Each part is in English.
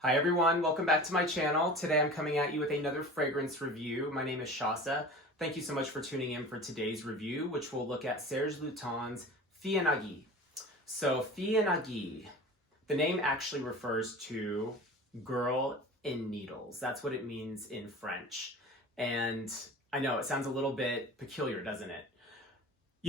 Hi everyone, welcome back to my channel. Today I'm coming at you with another fragrance review. My name is Shasa. Thank you so much for tuning in for today's review, which will look at Serge Lutens' Fille, aiguilles. So Fille, aiguilles, the name actually refers to girl in needles. That's what it means in French. And I know it sounds a little bit peculiar, doesn't it?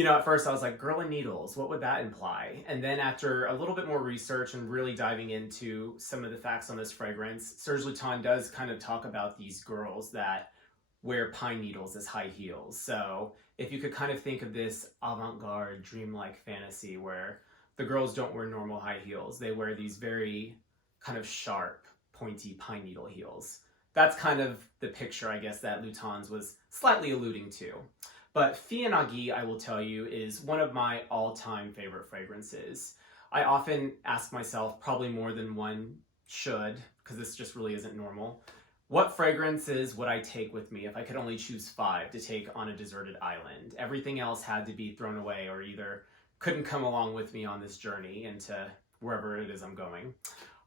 At first I was like, girl in needles, what would that imply? And then after a little bit more research and really diving into some of the facts on this fragrance, Serge Lutens does kind of talk about these girls that wear pine needles as high heels. So if you could kind of think of this avant-garde, dreamlike fantasy where the girls don't wear normal high heels, they wear these very kind of sharp, pointy pine needle heels. That's kind of the picture, I guess, that Lutens was slightly alluding to. But Fille, aiguilles, I will tell you, is one of my all-time favorite fragrances. I often ask myself, probably more than one should, because this just really isn't normal, what fragrances would I take with me if I could only choose 5 to take on a deserted island? Everything else had to be thrown away or either couldn't come along with me on this journey into wherever it is I'm going.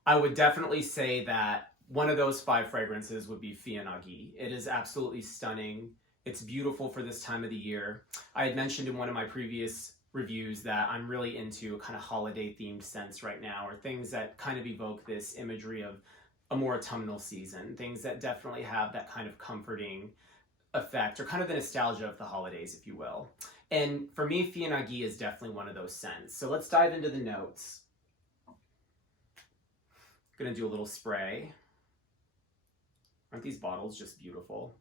I would definitely say that one of those 5 fragrances would be Fille, aiguilles. It is absolutely stunning. It's beautiful for this time of the year. I had mentioned in one of my previous reviews that I'm really into kind of holiday themed scents right now, or things that kind of evoke this imagery of a more autumnal season, things that definitely have that kind of comforting effect, or kind of the nostalgia of the holidays, if you will. And for me, Fille, aiguilles is definitely one of those scents. So let's dive into the notes. I'm gonna do a little spray. Aren't these bottles just beautiful?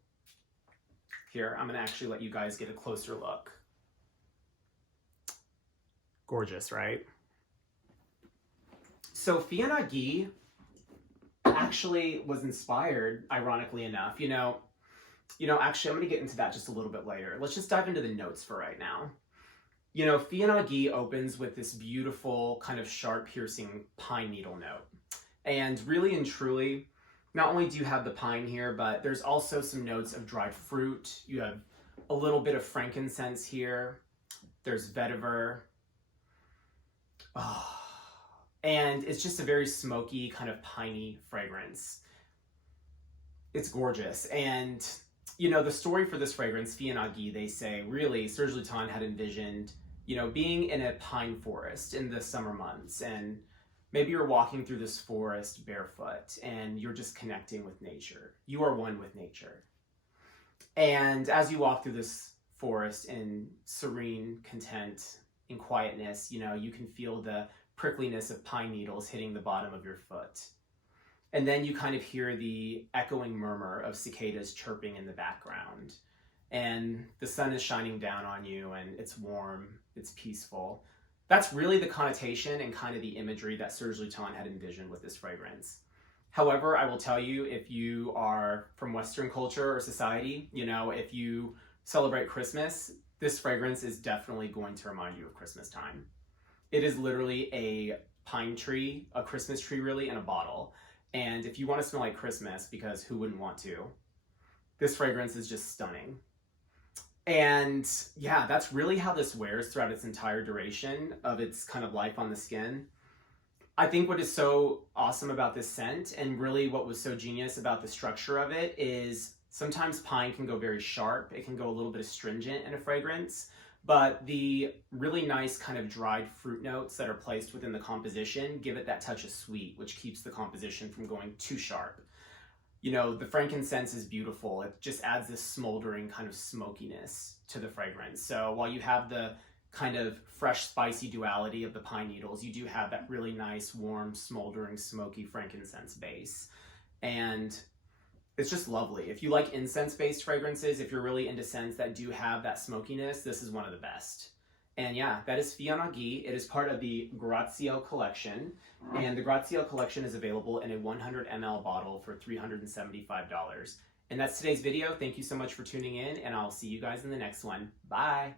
Here, I'm gonna actually let you guys get a closer look. Gorgeous, right? So Fille, aiguilles actually was inspired, ironically enough, actually I'm gonna get into that just a little bit later. Let's just dive into the notes for right now. Fille, aiguilles opens with this beautiful kind of sharp piercing pine needle note. And really and truly, not only do you have the pine here, but there's also some notes of dried fruit. You have a little bit of frankincense here. There's vetiver. Oh. And it's just a very smoky, kind of piney fragrance. It's gorgeous. And, the story for this fragrance, Fille, aiguilles, they say, really, Serge Lutens had envisioned, being in a pine forest in the summer months, and maybe you're walking through this forest barefoot and you're just connecting with nature. You are one with nature. And as you walk through this forest in serene content, in quietness, you can feel the prickliness of pine needles hitting the bottom of your foot. And then you kind of hear the echoing murmur of cicadas chirping in the background. And the sun is shining down on you and it's warm, it's peaceful. That's really the connotation and kind of the imagery that Serge Lutens had envisioned with this fragrance. However, I will tell you, if you are from Western culture or society, if you celebrate Christmas, this fragrance is definitely going to remind you of Christmas time. It is literally a pine tree, a Christmas tree really, in a bottle. And if you want to smell like Christmas, because who wouldn't want to, this fragrance is just stunning. And yeah, that's really how this wears throughout its entire duration of its kind of life on the skin. I think what is so awesome about this scent, and really what was so genius about the structure of it, is sometimes pine can go very sharp. It can go a little bit astringent in a fragrance, but the really nice kind of dried fruit notes that are placed within the composition give it that touch of sweet, which keeps the composition from going too sharp. The frankincense is beautiful. It just adds this smoldering kind of smokiness to the fragrance. So while you have the kind of fresh, spicy duality of the pine needles, you do have that really nice, warm, smoldering, smoky frankincense base. And it's just lovely. If you like incense-based fragrances, if you're really into scents that do have that smokiness, this is one of the best. And yeah, that is Fille, aiguilles. It is part of the Graziel collection. And the Graziel collection is available in a 100 ml bottle for $375. And that's today's video. Thank you so much for tuning in, and I'll see you guys in the next one. Bye.